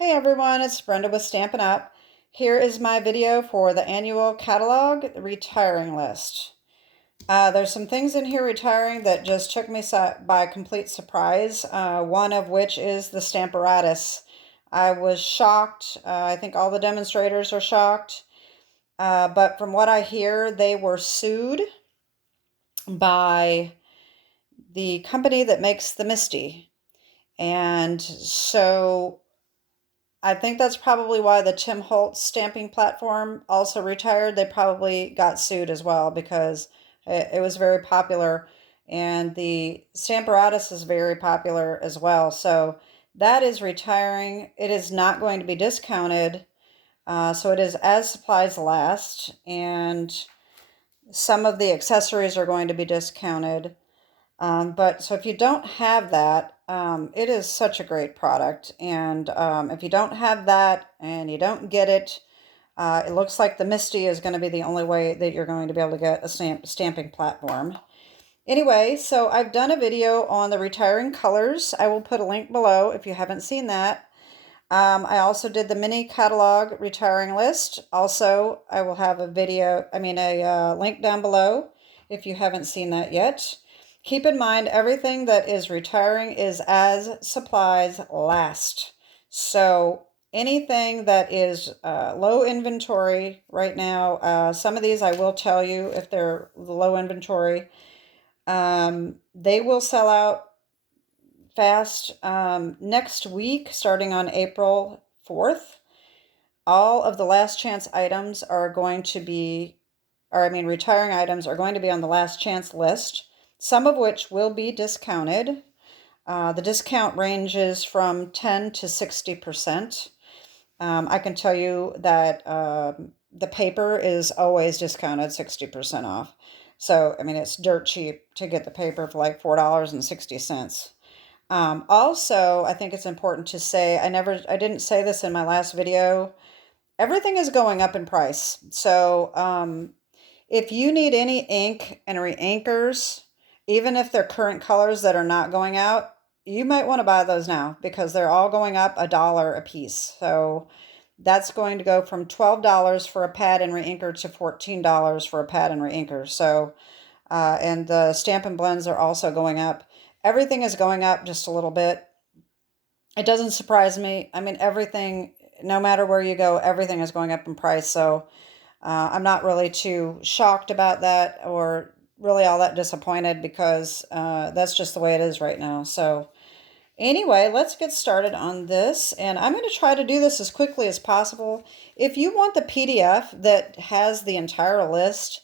Hey everyone, it's Brenda with Stampin' Up. Here is my video for the annual catalog retiring list. There's some things in here retiring that just took me by complete surprise, one of which is the Stamparatus. I was shocked. I think all the demonstrators are shocked. But from what I hear, they were sued by the company that makes the Misty. And so I think that's probably why the Tim Holtz stamping platform also retired. They probably got sued as well because it was very popular, and the Stamparatus is very popular as well. So that is retiring. It is not going to be discounted. So it is as supplies last, and some of the accessories are going to be discounted. But so if you don't have that, it is such a great product. And if you don't have that and you don't get it, it looks like the Misty is going to be the only way that you're going to be able to get a stamping platform. Anyway, so I've done a video on the retiring colors. I will put a link below if you haven't seen that. I also did the mini catalog retiring list. Also, I will have a link down below if you haven't seen that yet. Keep in mind, everything that is retiring is as supplies last. So anything that is low inventory right now, some of these I will tell you if they're low inventory, they will sell out fast. Next week, starting on April 4th, all of the last chance items are going to be, retiring items are going to be on the last chance list, some of which will be discounted. The discount ranges from 10 to 60%. I can tell you that the paper is always discounted 60% off. So, it's dirt cheap to get the paper for like $4.60. Also, I think it's important to say, I didn't say this in my last video, everything is going up in price. So, if you need any ink and re-inkers, even if they're current colors that are not going out, you might want to buy those now because they're all going up $1 a piece. So that's going to go from $12 for a pad and re-inker to $14 for a pad and re-inker. So, and the Stampin' Blends are also going up. Everything is going up just a little bit. It doesn't surprise me. Everything, no matter where you go, everything is going up in price. So I'm not really too shocked about that or really all that disappointed because that's just the way it is right now. So anyway, let's get started on this. And I'm going to try to do this as quickly as possible. If you want the PDF that has the entire list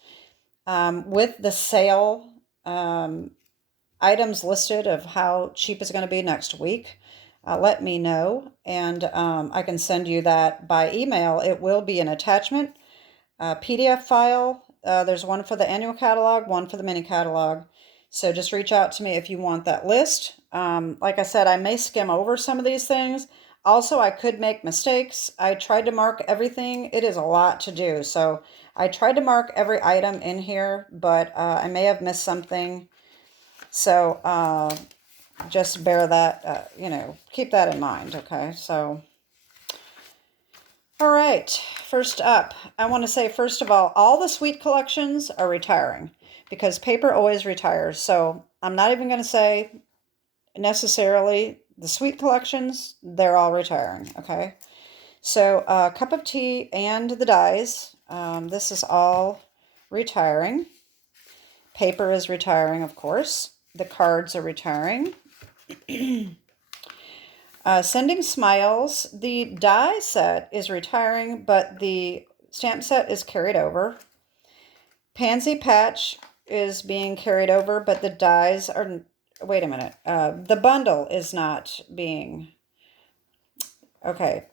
with the sale items listed of how cheap it's going to be next week, let me know. And I can send you that by email. It will be an attachment. PDF file. There's one for the annual catalog, one for the mini catalog. So just reach out to me if you want that list. Like I said, I may skim over some of these things. Also, I could make mistakes. I tried to mark everything. It is a lot to do. So I tried to mark every item in here, but I may have missed something. So just bear that, keep that in mind, okay? So all right, first up, I want to say, first of all the sweet collections are retiring because paper always retires. So I'm not even going to say necessarily the sweet collections, they're all retiring, okay? So cup of tea and the dies, this is all retiring. Paper is retiring, of course. The cards are retiring. Sending Smiles, the die set is retiring, but the stamp set is carried over. Pansy Patch is being carried over, but the dies are, wait a minute, the bundle is not being, okay,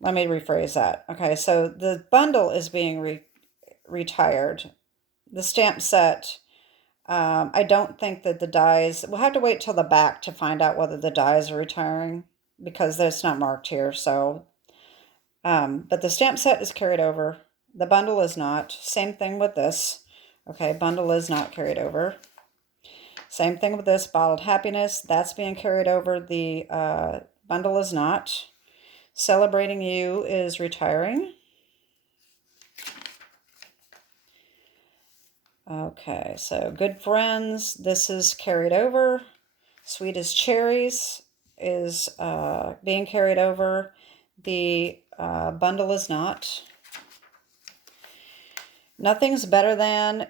let me rephrase that. Okay, so the bundle is being retired. The stamp set, I don't think that the dies, we'll have to wait till the back to find out whether the dies are retiring because that's not marked here. So, but the stamp set is carried over. The bundle is not. Same thing with this. Okay, bundle is not carried over. Same thing with this, Bottled Happiness. That's being carried over. The Bundle is not. Celebrating You is retiring. Okay, so Good Friends, this is carried over. Sweet as Cherries is being carried over. The bundle is not. Nothing's Better Than,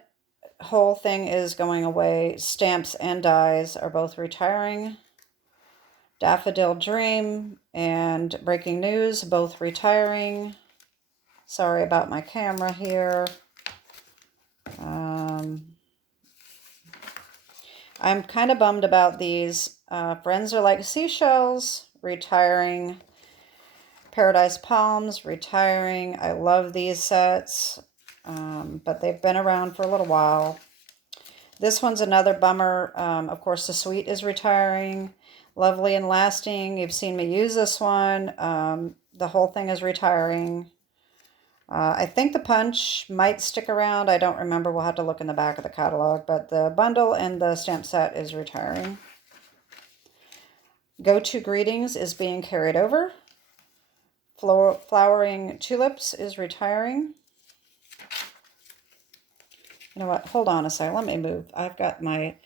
whole thing is going away. Stamps and Dies are both retiring. Daffodil Dream and Breaking News, both retiring. Sorry about my camera here. I'm kind of bummed about these. Friends Are Like Seashells, retiring. Paradise Palms, retiring. I love these sets, but they've been around for a little while. This one's another bummer. Of course, The Sweet is retiring. Lovely and Lasting, you've seen me use this one. The whole thing is retiring. I think the Punch might stick around. I don't remember. We'll have to look in the back of the catalog. But the bundle and the stamp set is retiring. Go To Greetings is being carried over. Flowering Tulips is retiring. You know what? Hold on a second. Let me move. I've got my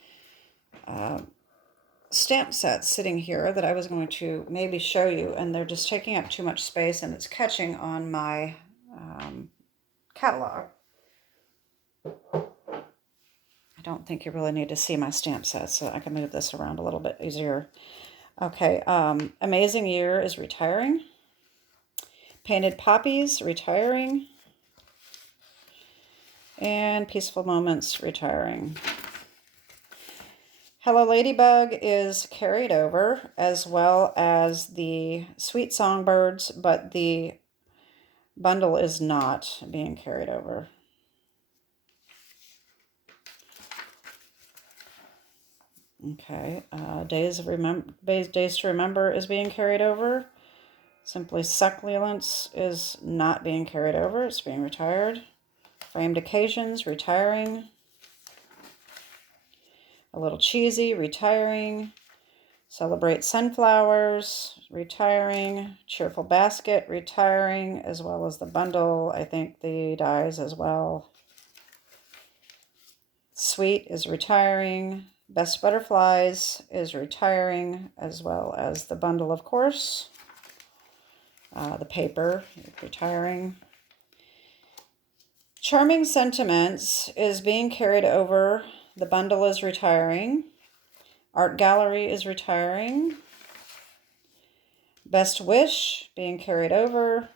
stamp sets sitting here that I was going to maybe show you, and they're just taking up too much space, and it's catching on my catalog. I don't think you really need to see my stamp sets, so I can move this around a little bit easier. Okay, Amazing Year is retiring. Painted Poppies, retiring. And Peaceful Moments, retiring. Hello Ladybug is carried over, as well as the Sweet Songbirds, but the bundle is not being carried over. Okay, Days to Remember is being carried over. Simply Succulents is not being carried over. It's being retired. Framed Occasions, retiring. A Little Cheesy, retiring. Celebrate Sunflowers, retiring. Cheerful Basket, retiring, as well as the bundle. I think the dies as well. Sweet is retiring. Best Butterflies is retiring, as well as the bundle, of course. The paper, retiring. Charming Sentiments is being carried over. The bundle is retiring. Art Gallery is retiring. Best Wish being carried over.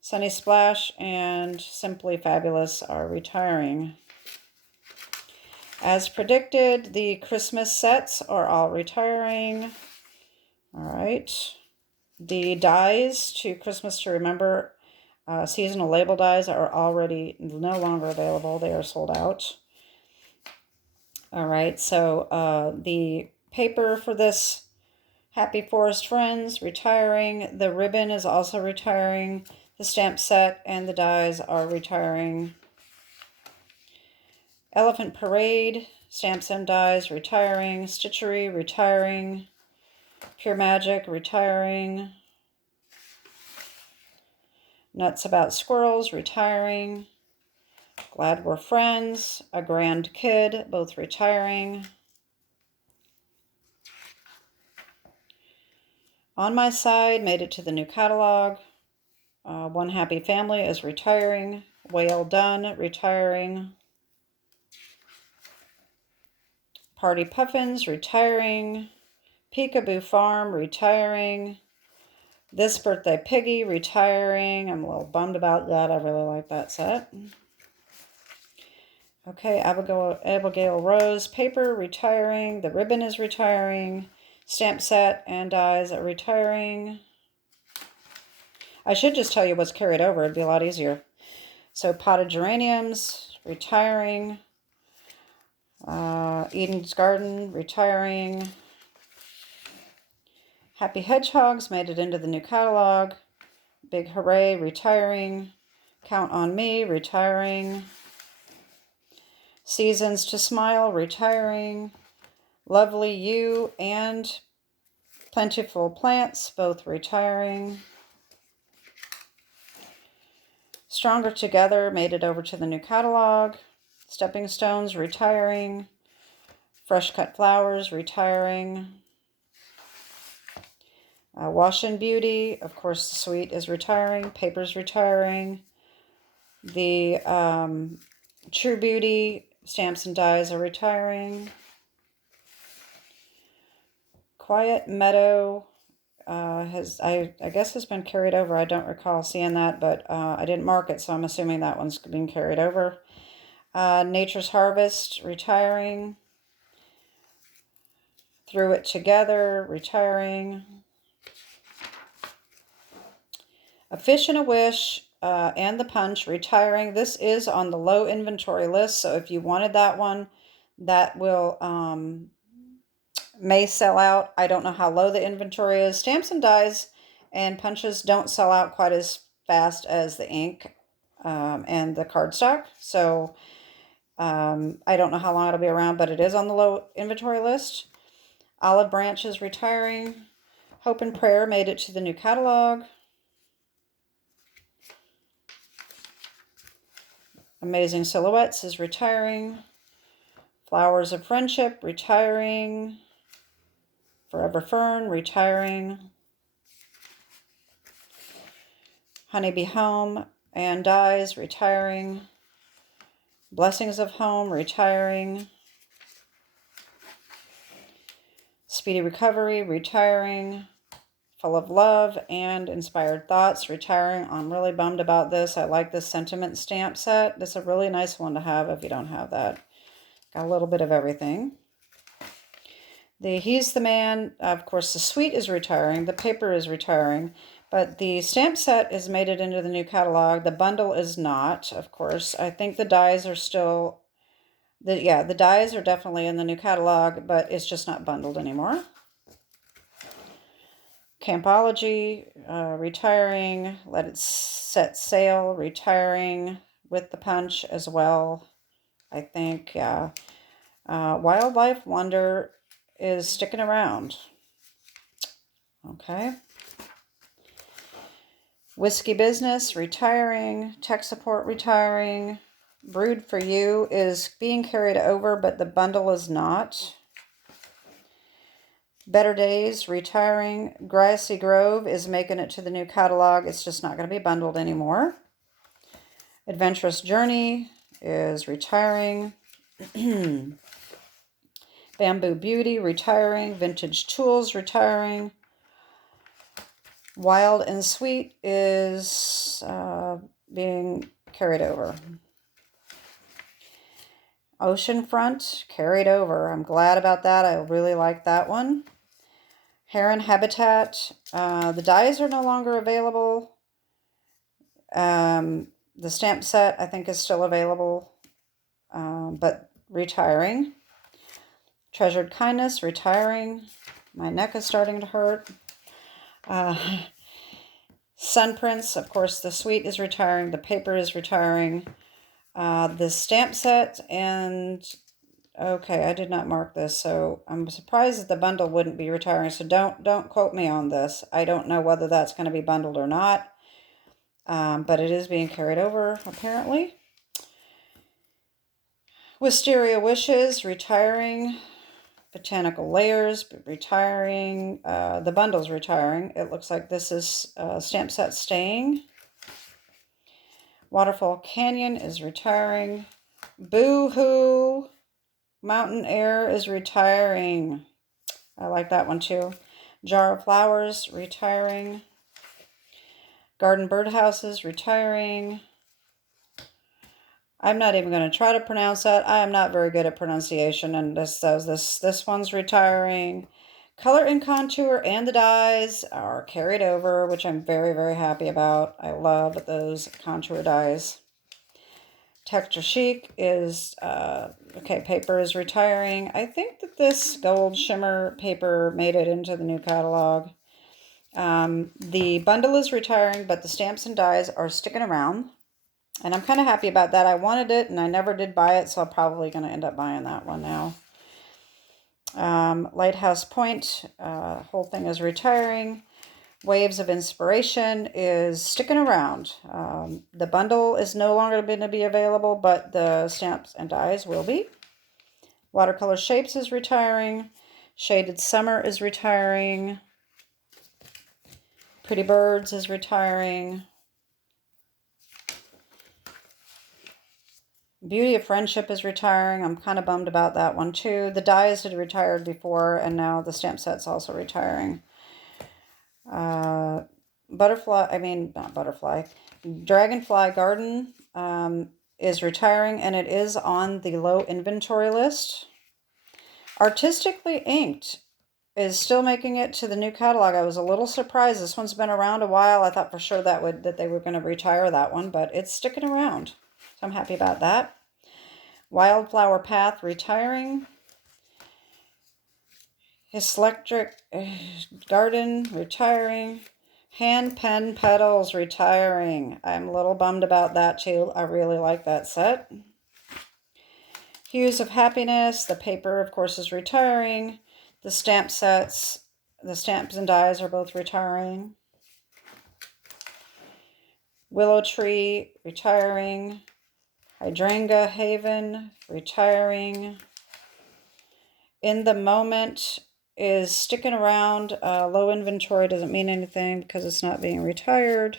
Sunny Splash and Simply Fabulous are retiring. As predicted, the Christmas sets are all retiring. All right. The dies to Christmas to Remember, seasonal label dies, are already no longer available. They are sold out. All right, so the paper for this Happy Forest Friends, retiring. The ribbon is also retiring. The stamp set and the dies are retiring. Elephant Parade, stamps and dies, retiring. Stitchery, retiring. Pure Magic, retiring. Nuts About Squirrels, retiring. Glad We're Friends, A Grand Kid, both retiring. On My Side made it to the new catalog. One Happy Family is retiring. Whale Done, retiring. Party Puffins, retiring. Peekaboo Farm, retiring. This Birthday Piggy, retiring. I'm a little bummed about that. I really like that set. Okay, Abigail Rose paper, retiring. The ribbon is retiring. Stamp set and dies are retiring. I should just tell you what's carried over. It'd be a lot easier. So Potted Geraniums, retiring. Eden's Garden, retiring. Happy Hedgehogs made it into the new catalog. Big Hooray, retiring. Count on Me, retiring. Seasons to Smile, retiring. Lovely You and Plentiful Plants, both retiring. Stronger Together made it over to the new catalog. Stepping Stones, retiring. Fresh Cut Flowers, retiring. Wash and Beauty, of course, the suite is retiring. Paper's retiring. The True Beauty stamps and dies are retiring. Quiet Meadow I guess has been carried over. I don't recall seeing that, but I didn't mark it, so I'm assuming that one's being carried over. Nature's Harvest, retiring. Through It Together, retiring. A Fish and a Wish and the Punch, retiring. This is on the low inventory list, so if you wanted that one, that will may sell out. I don't know how low the inventory is. Stamps and dies and punches don't sell out quite as fast as the ink and the cardstock. So I don't know how long it'll be around, but it is on the low inventory list. Olive Branch is retiring. Hope and Prayer made it to the new catalog. Amazing Silhouettes is retiring. Flowers of Friendship, retiring. Forever Fern, retiring. Honeybee Home and Dies, retiring. Blessings of Home, retiring. Speedy Recovery, retiring. Full of Love and Inspired Thoughts, retiring. I'm really bummed about this. I like this sentiment stamp set. This is a really nice one to have if you don't have that. Got a little bit of everything. The He's the Man, of course, the suite is retiring. The paper is retiring. But the stamp set has made it into the new catalog. The bundle is not, of course. I think the dies are still... the dies are definitely in the new catalog, but it's just not bundled anymore. Campology, retiring. Let It Set Sail, retiring. With the Punch as well, I think. Yeah. Wildlife Wonder is sticking around. Okay. Whiskey Business, retiring. Tech Support, retiring. Brood for You is being carried over, but the bundle is not. Better Days, retiring. Grassy Grove is making it to the new catalog. It's just not going to be bundled anymore. Adventurous Journey is retiring. Bamboo Beauty, retiring. Vintage Tools, retiring. Wild and Sweet is being carried over. Oceanfront, carried over. I'm glad about that. I really like that one. Heron Habitat. The dies are no longer available. The stamp set, I think, is still available, but retiring. Treasured Kindness, retiring. My neck is starting to hurt. Sun Prince, of course, the suite is retiring. The paper is retiring. The stamp set and... Okay, I did not mark this, so I'm surprised that the bundle wouldn't be retiring, so don't quote me on this. I don't know whether that's going to be bundled or not, but it is being carried over, apparently. Wisteria Wishes, retiring. Botanical Layers, retiring. The bundle's retiring. It looks like this is stamp set staying. Waterfall Canyon is retiring. Boo-hoo! Mountain Air is retiring. I like that one too. Jar of Flowers, retiring. Garden Birdhouses, retiring. I'm not even going to try to pronounce that. I am not very good at pronunciation, and this says this one's retiring. Color and Contour and the dies are carried over, which I'm very, very happy about. I love those contour dies. Texture Chic is, okay, paper is retiring. I think that this gold shimmer paper made it into the new catalog. The bundle is retiring, but the stamps and dies are sticking around. And I'm kind of happy about that. I wanted it, and I never did buy it, so I'm probably going to end up buying that one now. Lighthouse Point, whole thing is retiring. Waves of Inspiration is sticking around. The bundle is no longer going to be available, but the stamps and dies will be. Watercolor Shapes is retiring. Shaded Summer is retiring. Pretty Birds is retiring. Beauty of Friendship is retiring. I'm kind of bummed about that one too. The dies had retired before, and now the stamp set's also retiring. Not Butterfly. Dragonfly Garden is retiring, and it is on the low inventory list. Artistically Inked is still making it to the new catalog. I was a little surprised. This one's been around a while. I thought for sure that they were going to retire that one, but it's sticking around. So I'm happy about that. Wildflower Path retiring. Electric Garden retiring. Hand Pen Petals retiring. I'm a little bummed about that too. I really like that set. Hues of Happiness. The paper, of course, is retiring. The stamp sets, the stamps and dies are both retiring. Willow Tree retiring. Hydrangea Haven retiring. In the Moment is sticking around. Low inventory doesn't mean anything because it's not being retired.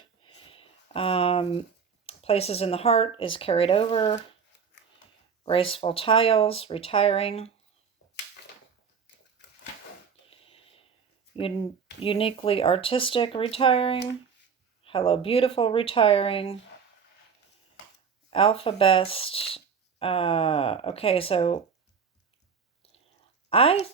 Places in the Heart is carried over. Graceful Tiles retiring. Uniquely Artistic retiring. Hello Beautiful retiring. Alpha Best. Okay, so I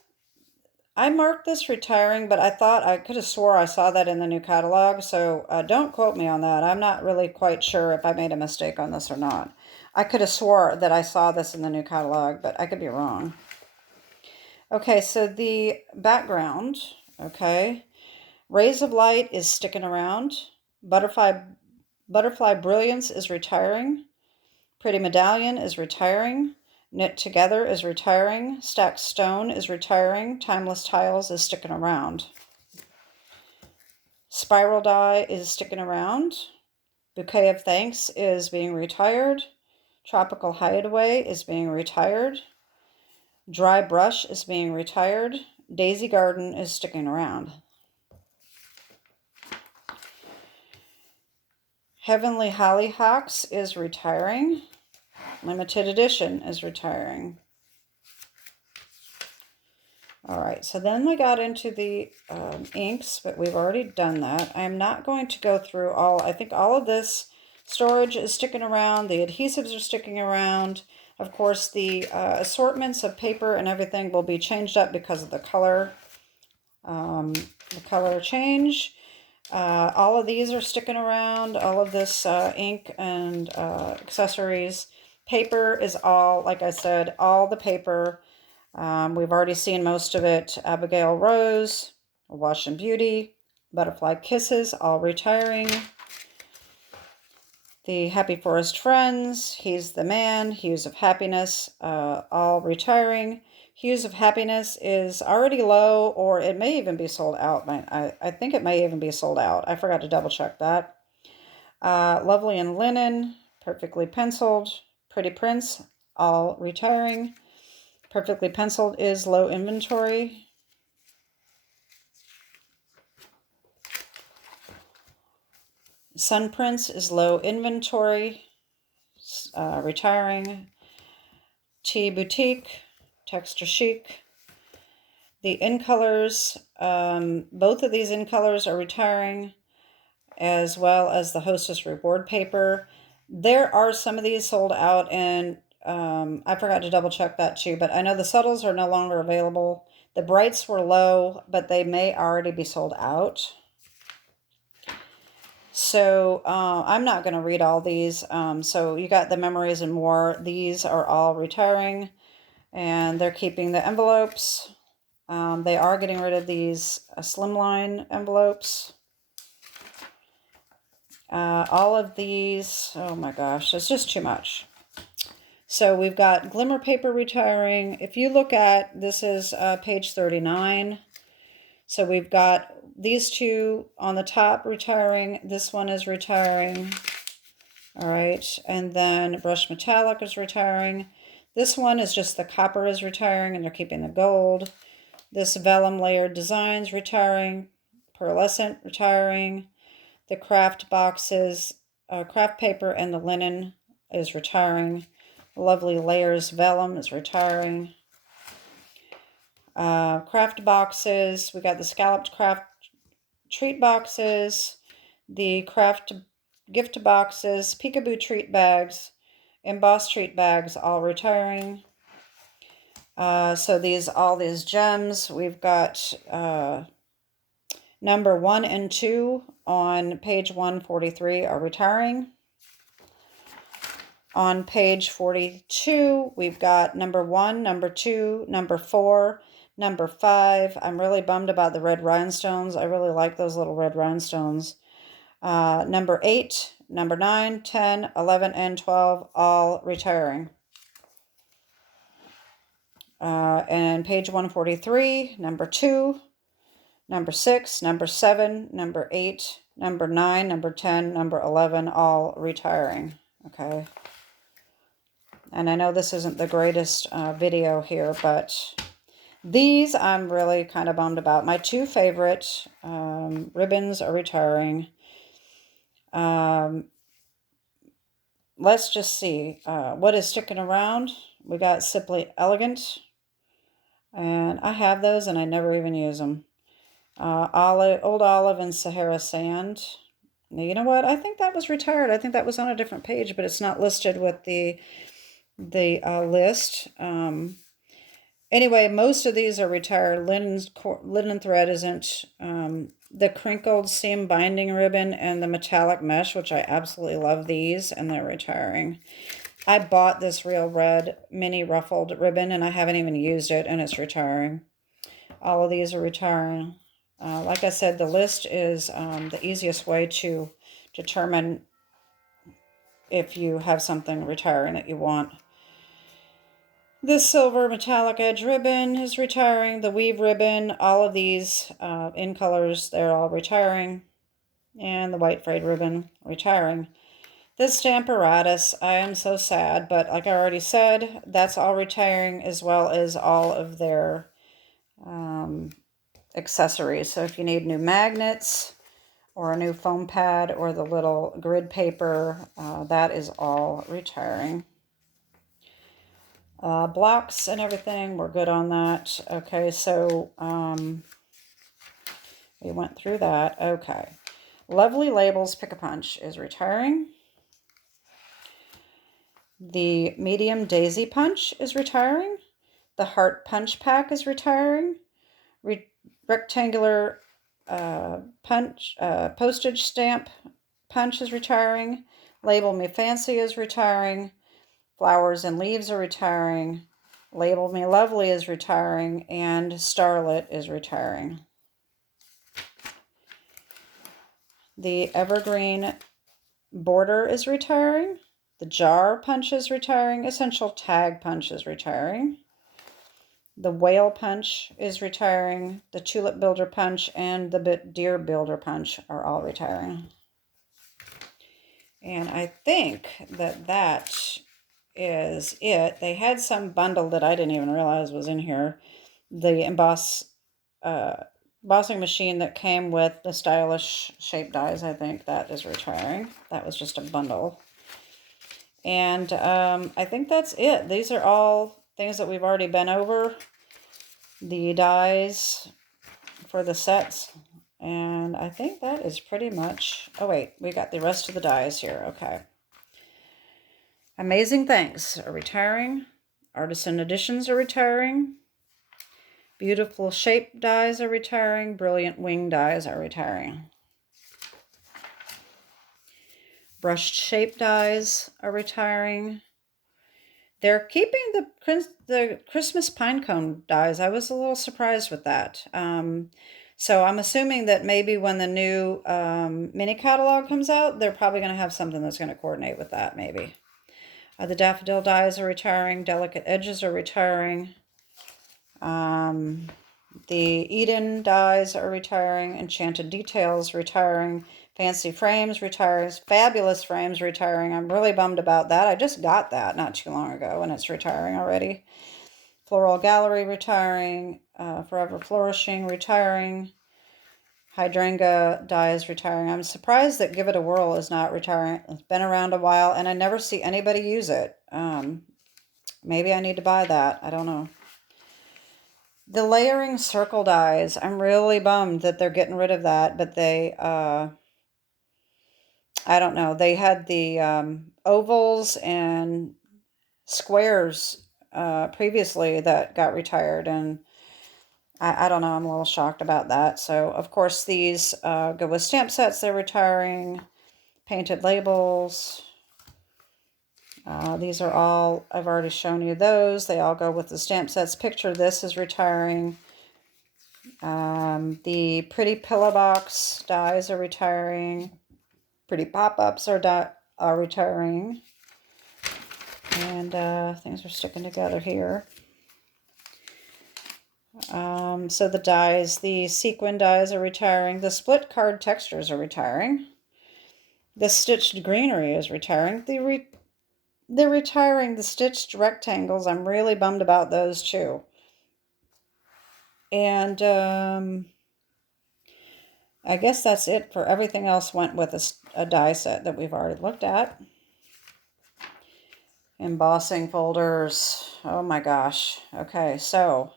marked this retiring, but I could have swore I saw that in the new catalog, so don't quote me on that. I'm not really quite sure if I made a mistake on this or not. I could have swore that I saw this in the new catalog, but I could be wrong. Okay, so the background, okay. Rays of Light is sticking around. Butterfly Brilliance is retiring. Pretty Medallion is retiring. Knit Together is retiring. Stacked Stone is retiring. Timeless Tiles is sticking around. Spiral Die is sticking around. Bouquet of Thanks is being retired. Tropical Hideaway is being retired. Dry Brush is being retired. Daisy Garden is sticking around. Heavenly Hollyhocks is retiring. Limited Edition is retiring. All right, so then we got into the inks, but we've already done that. I'm not going to go through all. I think all of this storage is sticking around. The adhesives are sticking around. Of course, the assortments of paper and everything will be changed up because of the color change. All of these are sticking around. All of this ink and accessories. Paper is all, like I said, all the paper. We've already seen most of it. Abigail Rose, Wash and Beauty, Butterfly Kisses, all retiring. The Happy Forest Friends, He's the Man, Hues of Happiness, all retiring. Hues of Happiness is already low, or it may even be sold out. I think it may even be sold out. I forgot to double check that. Lovely in Linen, Perfectly Penciled, Pretty Prince, all retiring. Perfectly Penciled is low inventory. Sun Prince is low inventory, retiring. Tea Boutique, Texture Chic. The In Colors, both of these In Colors are retiring, as well as the Hostess Reward paper. There are some of these sold out, and I forgot to double check that too, but I know the subtles are no longer available. The brights were low, but they may already be sold out. So I'm not going to read all these. So you got the Memories and More. These are all retiring, and they're keeping the envelopes. They are getting rid of these slimline envelopes. All of these, oh my gosh, it's just too much. So we've got glimmer paper retiring. If you look at, this is page 39. So we've got these two on the top retiring. This one is retiring. All right. And then brushed metallic is retiring. This one is just the copper is retiring and they're keeping the gold. This vellum layered designs retiring. Pearlescent retiring. The craft boxes, craft paper and the linen is retiring. Lovely layers vellum is retiring. Craft boxes, we got the scalloped craft treat boxes, the craft gift boxes, peekaboo treat bags, embossed treat bags, all retiring. So all these gems, we've got number 1 and 2 on page 143 are retiring. On page 42, we've got number 1, number 2, number 4, number 5. I'm really bummed about the red rhinestones. I really like those little red rhinestones. Number 8, number 9, 10, 11, and 12, all retiring. And page 143, number 2, number 6, number 7, number 8, number 9, number 10, number 11, all retiring. Okay. And I know this isn't the greatest video here, but these I'm really kind of bummed about. My two favorite ribbons are retiring. Let's just see what is sticking around. We got Simply Elegant, and I have those and I never even use them. Old Olive and Sahara Sand. Now, you know what? I think that was retired. I think that was on a different page, but it's not listed with the list. Anyway, most of these are retired. Linen thread isn't. The crinkled seam binding ribbon and the metallic mesh, which I absolutely love these, and they're retiring. I bought this real red mini ruffled ribbon, and I haven't even used it, and it's retiring. All of these are retiring. Like I said, the list is the easiest way to determine if you have something retiring that you want. This silver metallic edge ribbon is retiring. The weave ribbon, all of these in colors, they're all retiring. And the white frayed ribbon, retiring. This Stamparatus, I am so sad, but like I already said, that's all retiring, as well as all of their accessories. So if you need new magnets or a new foam pad or the little grid paper, that is all retiring. Blocks and everything, we're good on that. Okay, so we went through that. Okay. Lovely Labels Pick-a-Punch is retiring. The Medium Daisy Punch is retiring. The Heart Punch Pack is retiring. Rectangular postage stamp punch is retiring. Label Me Fancy is retiring. Flowers and Leaves are retiring. Label Me Lovely is retiring. And Starlit is retiring. The Evergreen Border is retiring. The Jar Punch is retiring. Essential Tag Punch is retiring. The Whale Punch is retiring. The Tulip Builder Punch and the Deer Builder Punch are all retiring. And I think that is it. They had some bundle that I didn't even realize was in here. The embossing machine that came with the stylish shape dies, I think that is retiring. That was just a bundle. And I think that's it. These are all things that we've already been over. The dies for the sets. And I think that is pretty much... Oh, wait. We got the rest of the dies here. Okay. Amazing Things are retiring. Artisan Editions are retiring. Beautiful Shape dies are retiring. Brilliant Wing dies are retiring. Brushed Shape dies are retiring. They're keeping the Christmas pine cone dies. I was a little surprised with that. So I'm assuming that maybe when the new mini catalog comes out, they're probably going to have something that's going to coordinate with that, maybe. The daffodil dies are retiring. Delicate edges are retiring. The Eden dies are retiring. Enchanted details retiring. Fancy frames retiring. Fabulous frames retiring. I'm really bummed about that. I just got that not too long ago and it's retiring already. Floral Gallery retiring. Forever Flourishing retiring. Hydrangea dies retiring. I'm surprised that Give It a Whirl is not retiring. It's been around a while and I never see anybody use it. Maybe I need to buy that. I don't know. The Layering Circle dies. I'm really bummed that they're getting rid of that, but they, I don't know. They had the ovals and squares previously that got retired, and I don't know. I'm a little shocked about that. So, of course, these go with stamp sets. They're retiring. Painted labels. These are all, I've already shown you those. They all go with the stamp sets. Picture This is retiring. The Pretty Pillow Box dies are retiring. Pretty Pop-Ups are retiring. And things are sticking together here. So the dies, the sequin dies are retiring. The split card textures are retiring. The stitched greenery is retiring. They're retiring the stitched rectangles. I'm really bummed about those too. And I guess that's it for everything else went with a die set that we've already looked at. Embossing folders. Oh my gosh. Okay, so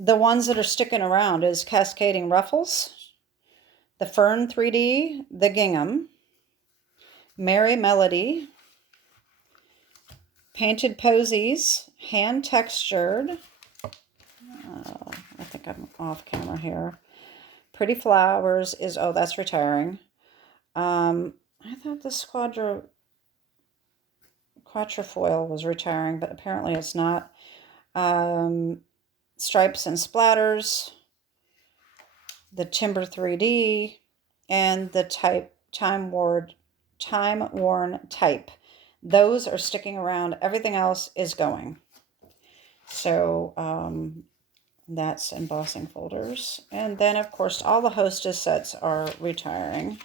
the ones that are sticking around is Cascading Ruffles, the Fern 3D, the Gingham, Merry Melody, Painted Posies, hand textured. I think I'm off camera here. Pretty Flowers is, oh, that's retiring. I thought the Quatrefoil was retiring, but apparently it's not. Stripes and Splatters, the Timber 3D, and the Time Worn Type. Those are sticking around. Everything else is going. So that's embossing folders. And then, of course, all the Hostess sets are retiring.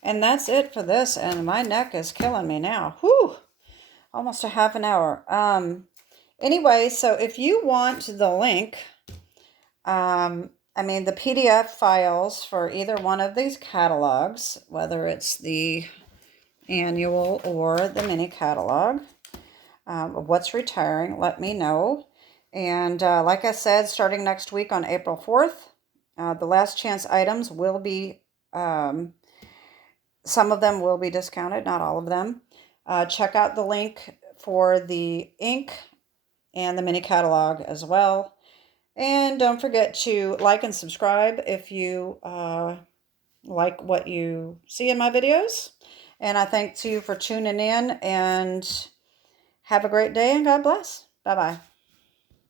And that's it for this. And my neck is killing me now. Whew! Almost a half an hour. Anyway, so if you want the link, the PDF files for either one of these catalogs, whether it's the annual or the mini catalog, what's retiring, let me know. And like I said, starting next week on April 4th, the last chance items will be, some of them will be discounted, not all of them. Check out the link for the ink and the mini catalog as well. And don't forget to like and subscribe if you like what you see in my videos. And I thank you for tuning in, and have a great day and God bless. Bye-bye.